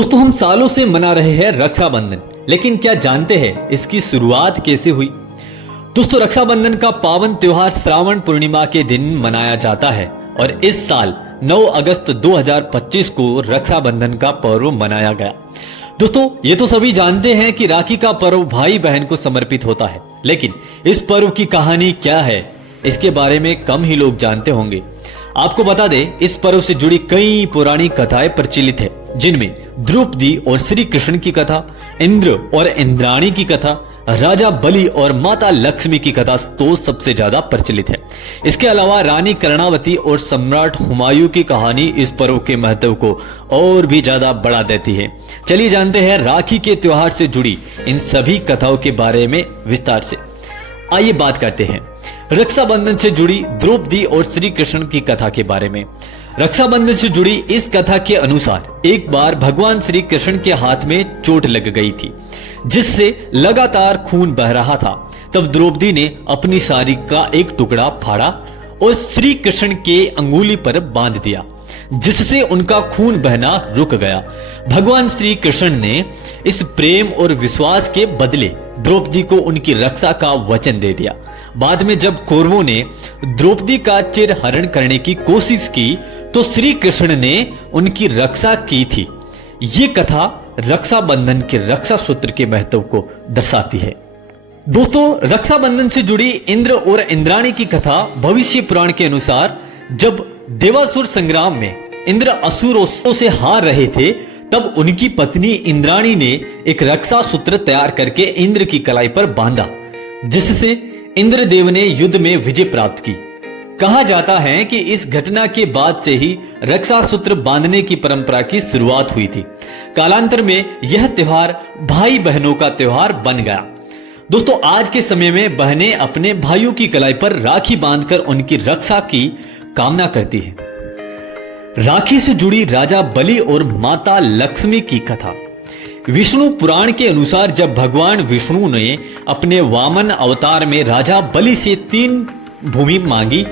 दोस्तों हम सालों से मना रहे हैं रक्षाबंधन, लेकिन क्या जानते हैं इसकी शुरुआत कैसे हुई? दोस्तों रक्षाबंधन का पावन त्योहार श्रावण पूर्णिमा के दिन मनाया जाता है और इस साल 9 अगस्त 2025 को रक्षाबंधन का पर्व मनाया गया। दोस्तों ये तो सभी जानते हैं कि राखी का पर्व भाई बहन को समर्पित होता है, लेकिन इस पर्व की कहानी क्या है इसके बारे में कम ही लोग जानते होंगे। आपको बता दें, इस पर्व से जुड़ी कई पौराणिक कथाएं प्रचलित है, जिनमें द्रौपदी और श्री कृष्ण की कथा, इंद्र और इंद्राणी की कथा, राजा बलि और माता लक्ष्मी की कथा तो सबसे ज्यादा प्रचलित है। इसके अलावा रानी कर्णावती और सम्राट हुमायूं की कहानी इस पर्व के महत्व को और भी ज्यादा बढ़ा देती है। चलिए जानते हैं राखी के त्योहार से जुड़ी इन सभी कथाओं के बारे में विस्तार से। आइए बात करते हैं रक्षाबंधन से जुड़ी द्रौपदी और श्री कृष्ण की कथा के बारे में। रक्षाबंधन से जुड़ी इस कथा के अनुसार एक बार भगवान श्री कृष्ण के हाथ में चोट लग गई थी, जिससे लगातार खून बह रहा था। तब द्रौपदी ने अपनी साड़ी का एक टुकड़ा फाड़ा और श्री कृष्ण के अंगुली पर बांध दिया, जिससे उनका खून बहना रुक गया। भगवान श्री कृष्ण ने इस प्रेम और विश्वास के बदले द्रौपदी को उनकी रक्षा का वचन दे दिया। बाद में जब कौरवों ने द्रौपदी का चिर हरण करने की कोशिश की तो श्री कृष्ण ने उनकी रक्षा की थी। ये कथा रक्षाबंधन के रक्षा सूत्र के महत्व को दर्शाती है। दोस्तों रक्षाबंधन से जुड़ी इंद्र और इंद्राणी की कथा भविष्य पुराण के अनुसार जब देवासुर संग्राम में इंद्र असुरों से हार रहे थे, तब उनकी पत्नी इंद्राणी ने एक रक्षा सूत्र तैयार करके इंद्र की कलाई पर बांधा, जिससे इंद्रदेव ने युद्ध में विजय प्राप्त की। कहा जाता है कि इस घटना के बाद से ही रक्षा सूत्र बांधने की परंपरा की शुरुआत हुई थी। कालांतर में यह त्योहार भाई बहनों का त्योहार बन गया। दोस्तों आज के समय में बहनें अपने भाइयों की कलाई पर राखी बांधकर उनकी रक्षा की कामना करती है। राखी से जुड़ी राजा बलि और माता लक्ष्मी की कथा। विष्णु पुराण के अनुसार जब भगवान विष्णु ने अपने वामन अवतार में राजा बलि से 3 भूमि मांगी,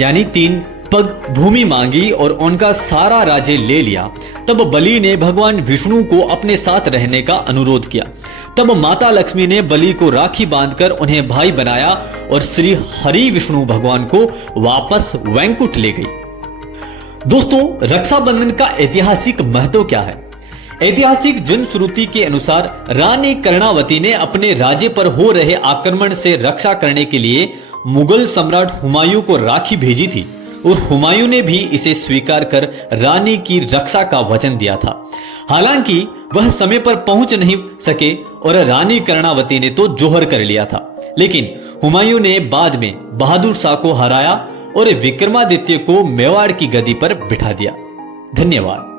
यानी 3 पग भूमि मांगी और उनका सारा राज्य ले लिया, तब बलि ने भगवान विष्णु को अपने साथ रहने का अनुरोध किया। तब माता लक्ष्मी ने बलि को राखी बांधकर उन्हें भाई बनाया और श्री हरि विष्णु भगवान को वापस वैकुंठ ले गई। दोस्तों रक्षाबंधन का ऐतिहासिक महत्व क्या है? ऐतिहासिक जनश्रुति के अनुसार रानी कर्णावती ने अपने राज्य पर हो रहे आक्रमण से रक्षा करने के लिए मुगल सम्राट हुमायूं को राखी भेजी थी और हुमायूं ने भी इसे स्वीकार कर रानी की रक्षा का वचन दिया था। हालांकि वह समय पर पहुंच नहीं सके और रानी कर्णावती ने तो जोहर कर लिया था, लेकिन हुमायूं ने बाद में बहादुर शाह को हराया और विक्रमादित्य को मेवाड़ की गद्दी पर बिठा दिया। धन्यवाद।